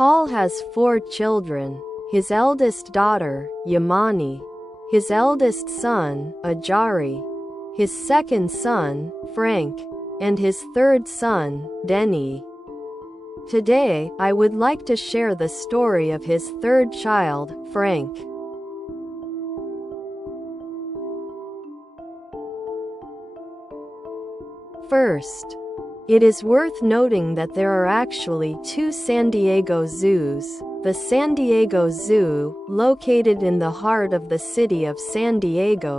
Paul has 4 children: his eldest daughter, Jamani, his eldest son, Ajari, his second son, Frank, and his third son, Denny. Today, I would like to share the story of his third child, Frank. First, it is worth noting that there are actually 2 San Diego zoos: the San Diego Zoo, located in the heart of the city of San Diego,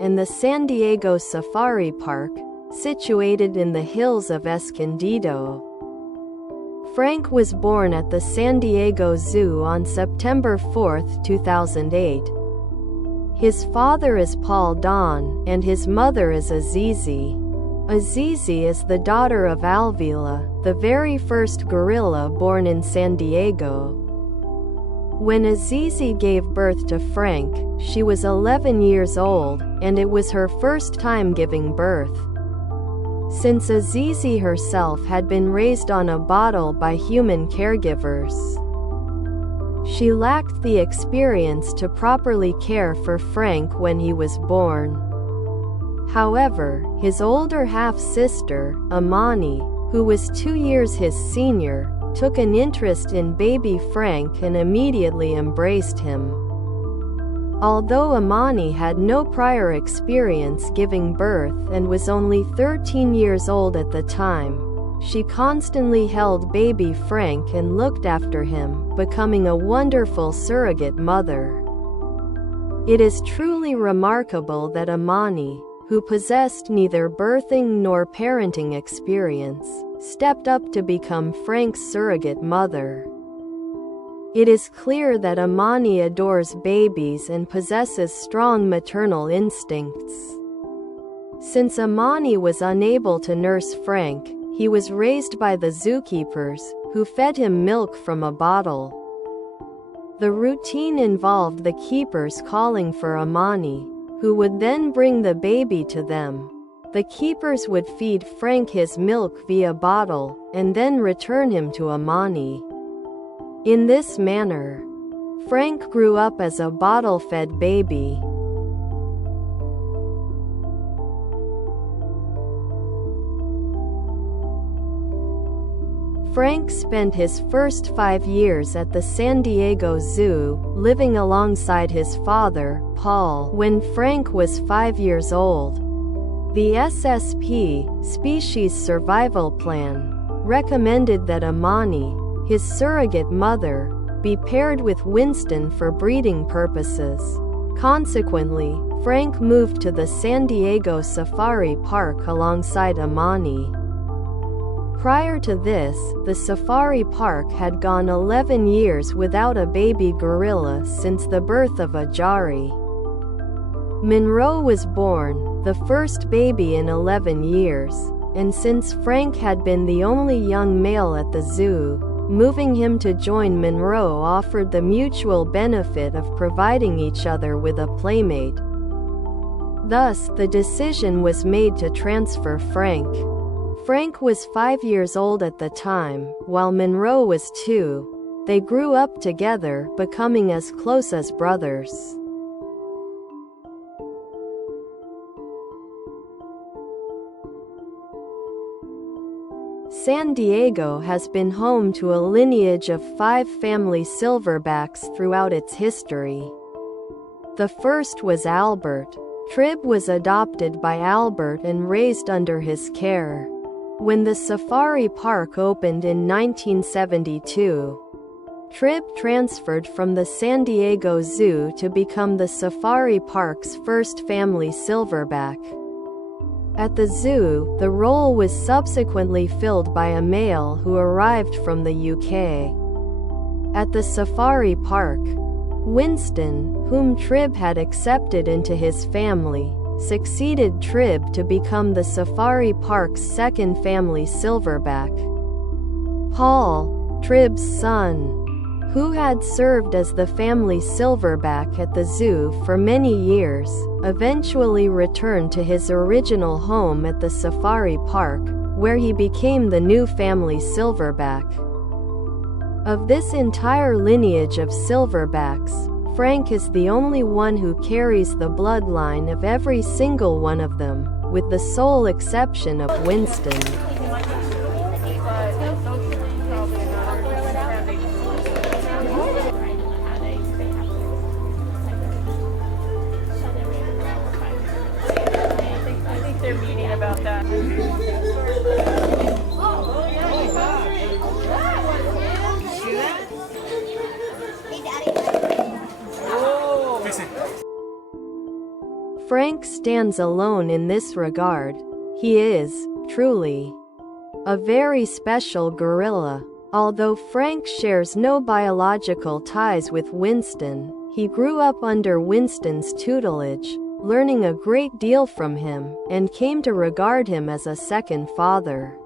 and the San Diego Safari Park, situated in the hills of Escondido. Frank was born at the San Diego Zoo on September 4, 2008. His father is Paul Don, and his mother is Azizi. Azizi is the daughter of Alvila, the very first gorilla born in San Diego. When Azizi gave birth to Frank, she was 11 years old, and it was her first time giving birth. Since Azizi herself had been raised on a bottle by human caregivers, she lacked the experience to properly care for Frank when he was born. However, his older half-sister, Jamani, who was 2 years his senior, took an interest in baby Frank and immediately embraced him. Although Jamani had no prior experience giving birth and was only 13 years old at the time, she constantly held baby Frank and looked after him, becoming a wonderful surrogate mother. It is truly remarkable that Jamani, who possessed neither birthing nor parenting experience, stepped up to become Frank's surrogate mother. It is clear that Jamani adores babies and possesses strong maternal instincts. Since Jamani was unable to nurse Frank, he was raised by the zookeepers, who fed him milk from a bottle. The routine involved the keepers calling for Jamani, who would then bring the baby to them. The keepers would feed Frank his milk via bottle, and then return him to Jamani. In this manner, Frank grew up as a bottle-fed baby. Frank spent his first 5 years at the San Diego Zoo, living alongside his father, Paul, when Frank was 5 years old. The SSP, Species Survival Plan, recommended that Jamani, his surrogate mother, be paired with Winston for breeding purposes. Consequently, Frank moved to the San Diego Safari Park alongside Jamani. Prior to this, the safari park had gone 11 years without a baby gorilla since the birth of Ajari. Monroe was born, the first baby in 11 years, and since Frank had been the only young male at the zoo, moving him to join Monroe offered the mutual benefit of providing each other with a playmate. Thus, the decision was made to transfer Frank. Frank was 5 years old at the time, while Monroe was 2. They grew up together, becoming as close as brothers. San Diego has been home to a lineage of 5 family silverbacks throughout its history. The first was Albert. Trib was adopted by Albert and raised under his care. When the safari park opened in 1972, Trib transferred from the San Diego Zoo to become the safari park's first family silverback. At the zoo, the role was subsequently filled by a male who arrived from the UK. At the safari park, Winston, whom Trib had accepted into his family, succeeded Trib to become the safari park's second family silverback. Paul, Trib's son, who had served as the family silverback at the zoo for many years, eventually returned to his original home at the safari park, where he became the new family silverback. Of this entire lineage of silverbacks, Frank is the only one who carries the bloodline of every single one of them, with the sole exception of Winston. They're meeting about that. Frank stands alone in this regard. He is, truly, a very special gorilla. Although Frank shares no biological ties with Winston, he grew up under Winston's tutelage, learning a great deal from him, and came to regard him as a second father.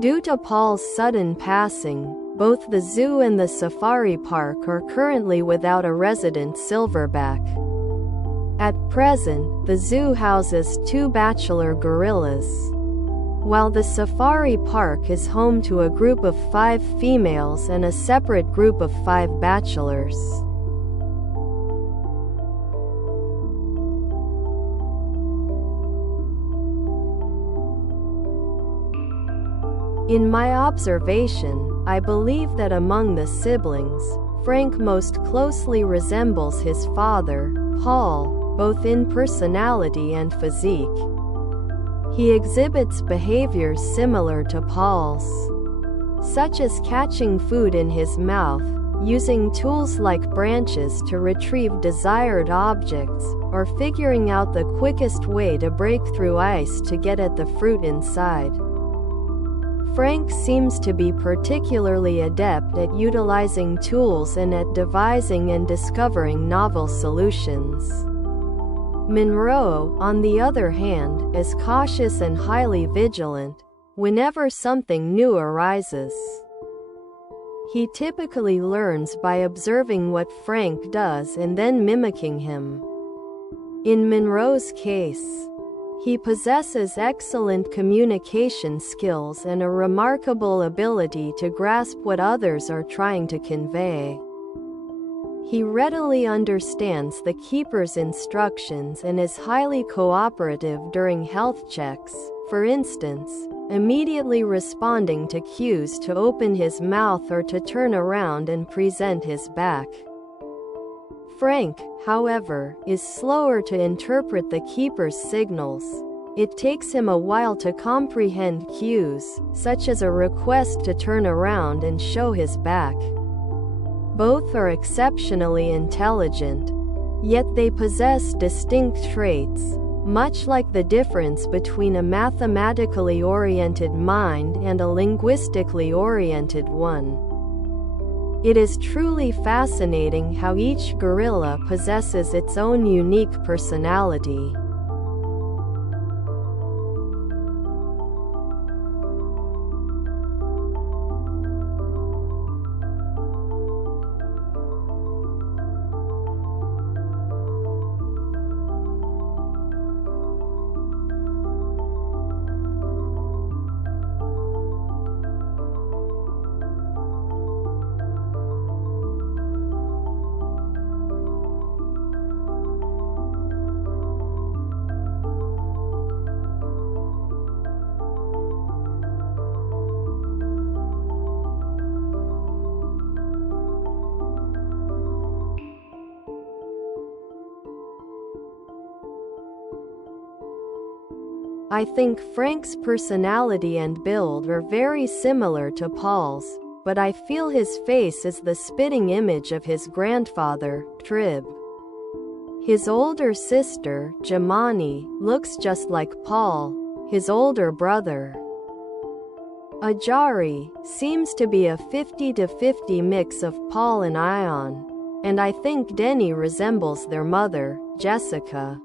Due to Paul's sudden passing, both the zoo and the safari park are currently without a resident silverback. At present, the zoo houses 2 bachelor gorillas, while the safari park is home to a group of 5 females and a separate group of 5 bachelors. In my observation, I believe that among the siblings, Frank most closely resembles his father, Paul, both in personality and physique. He exhibits behaviors similar to Paul's, such as catching food in his mouth, using tools like branches to retrieve desired objects, or figuring out the quickest way to break through ice to get at the fruit inside. Frank seems to be particularly adept at utilizing tools and at devising and discovering novel solutions. Monroe, on the other hand, is cautious and highly vigilant whenever something new arises. He typically learns by observing what Frank does and then mimicking him. In Monroe's case, he possesses excellent communication skills and a remarkable ability to grasp what others are trying to convey. He readily understands the keeper's instructions and is highly cooperative during health checks, for instance, immediately responding to cues to open his mouth or to turn around and present his back. Frank, however, is slower to interpret the keeper's signals. It takes him a while to comprehend cues, such as a request to turn around and show his back. Both are exceptionally intelligent, yet they possess distinct traits, much like the difference between a mathematically oriented mind and a linguistically oriented one. It is truly fascinating how each gorilla possesses its own unique personality. I think Frank's personality and build are very similar to Paul's, but I feel his face is the spitting image of his grandfather, Trib. His older sister, Jamani, looks just like Paul, his older brother. Ajari seems to be a 50-50 mix of Paul and Ion, and I think Denny resembles their mother, Jessica.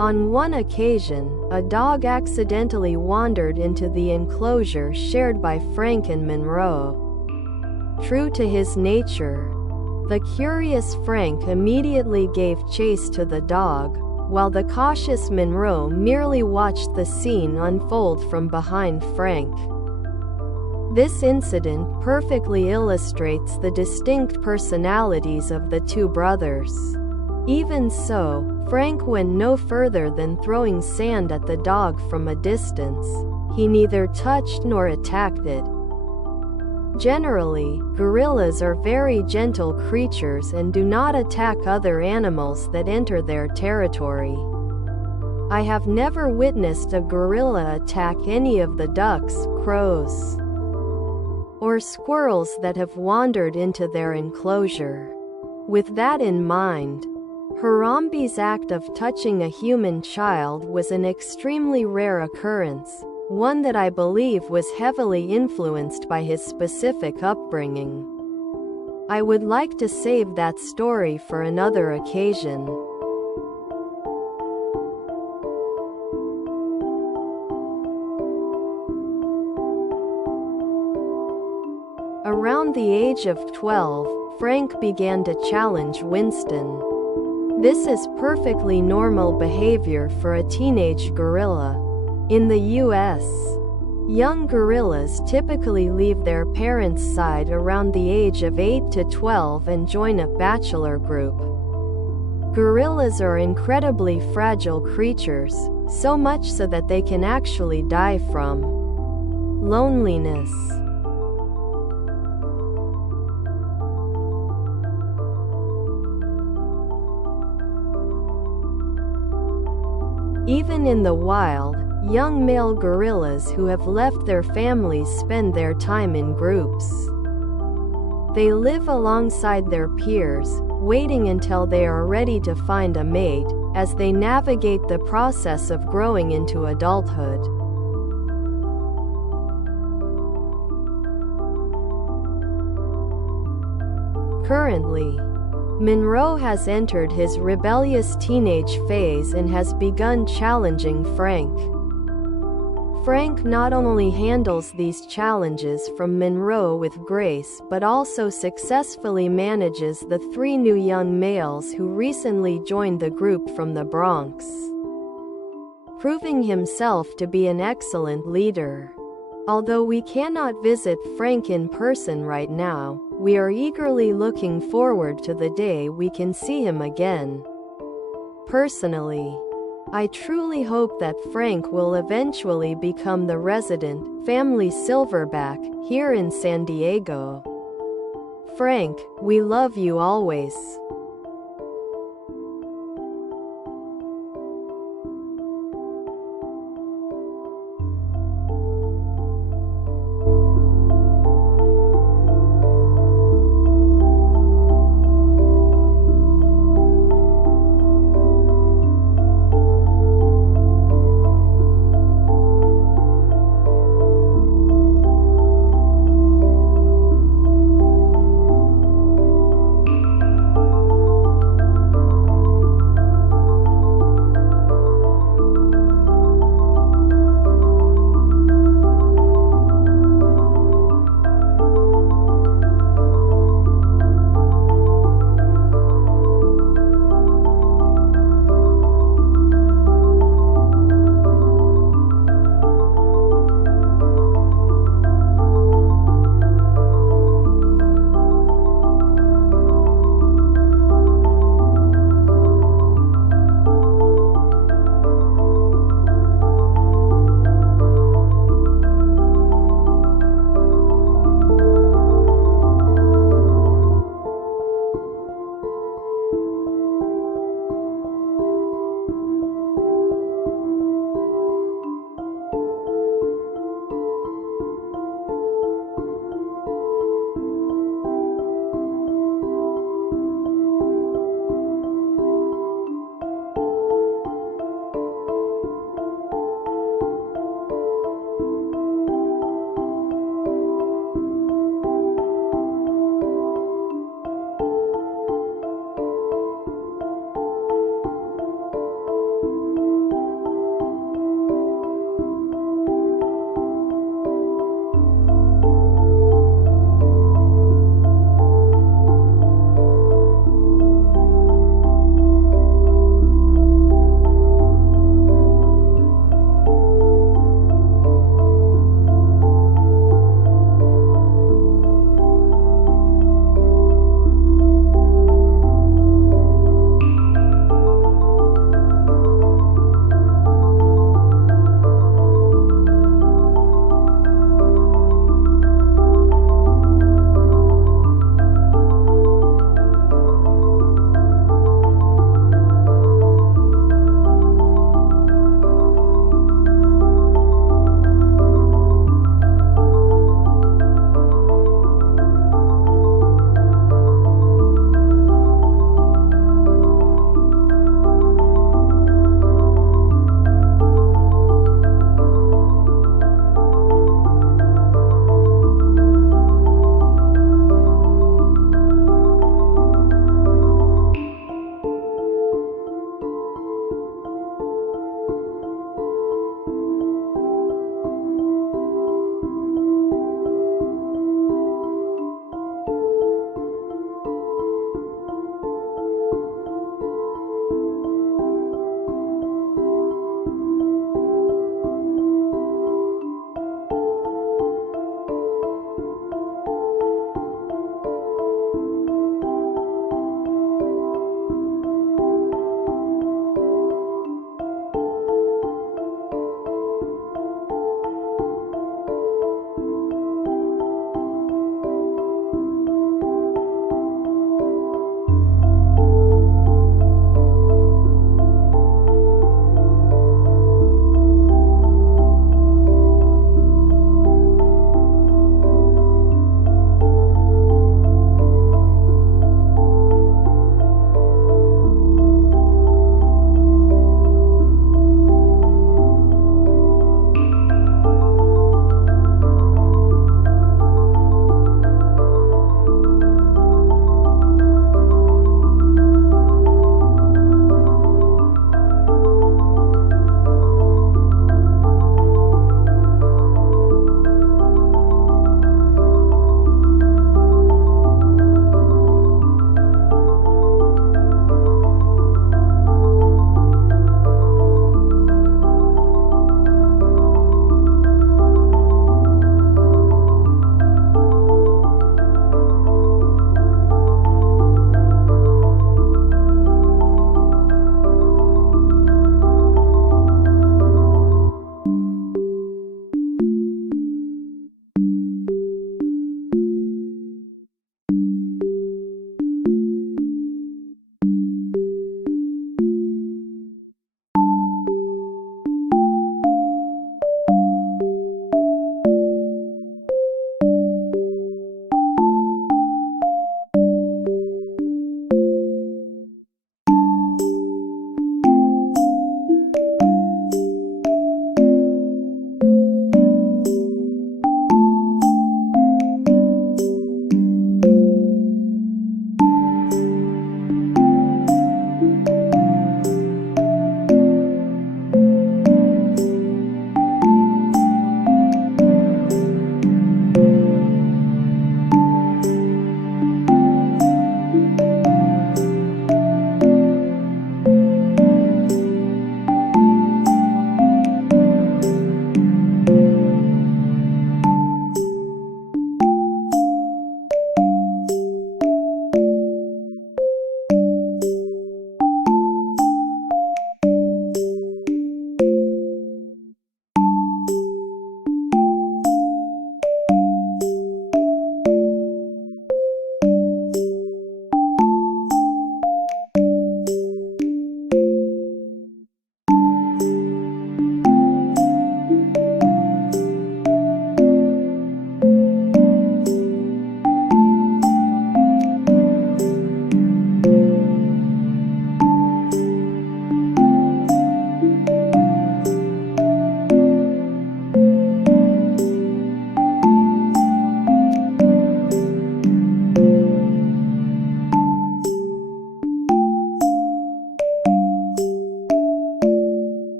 On one occasion, a dog accidentally wandered into the enclosure shared by Frank and Monroe. True to his nature, the curious Frank immediately gave chase to the dog, while the cautious Monroe merely watched the scene unfold from behind Frank. This incident perfectly illustrates the distinct personalities of the two brothers. Even so, Frank went no further than throwing sand at the dog from a distance. He neither touched nor attacked it. Generally, gorillas are very gentle creatures and do not attack other animals that enter their territory. I have never witnessed a gorilla attack any of the ducks, crows, or squirrels that have wandered into their enclosure. With that in mind, Harambe's act of touching a human child was an extremely rare occurrence, one that I believe was heavily influenced by his specific upbringing. I would like to save that story for another occasion. Around the age of 12, Frank began to challenge Winston. This is perfectly normal behavior for a teenage gorilla. In the US, young gorillas typically leave their parents' side around the age of 8 to 12 and join a bachelor group. Gorillas are incredibly fragile creatures, so much so that they can actually die from loneliness. Even in the wild, young male gorillas who have left their families spend their time in groups. They live alongside their peers, waiting until they are ready to find a mate, as they navigate the process of growing into adulthood. Currently, Monroe has entered his rebellious teenage phase and has begun challenging Frank. Frank not only handles these challenges from Monroe with grace but also successfully manages the 3 new young males who recently joined the group from the Bronx, proving himself to be an excellent leader. Although we cannot visit Frank in person right now, we are eagerly looking forward to the day we can see him again. Personally, I truly hope that Frank will eventually become the resident family silverback here in San Diego. Frank, we love you always.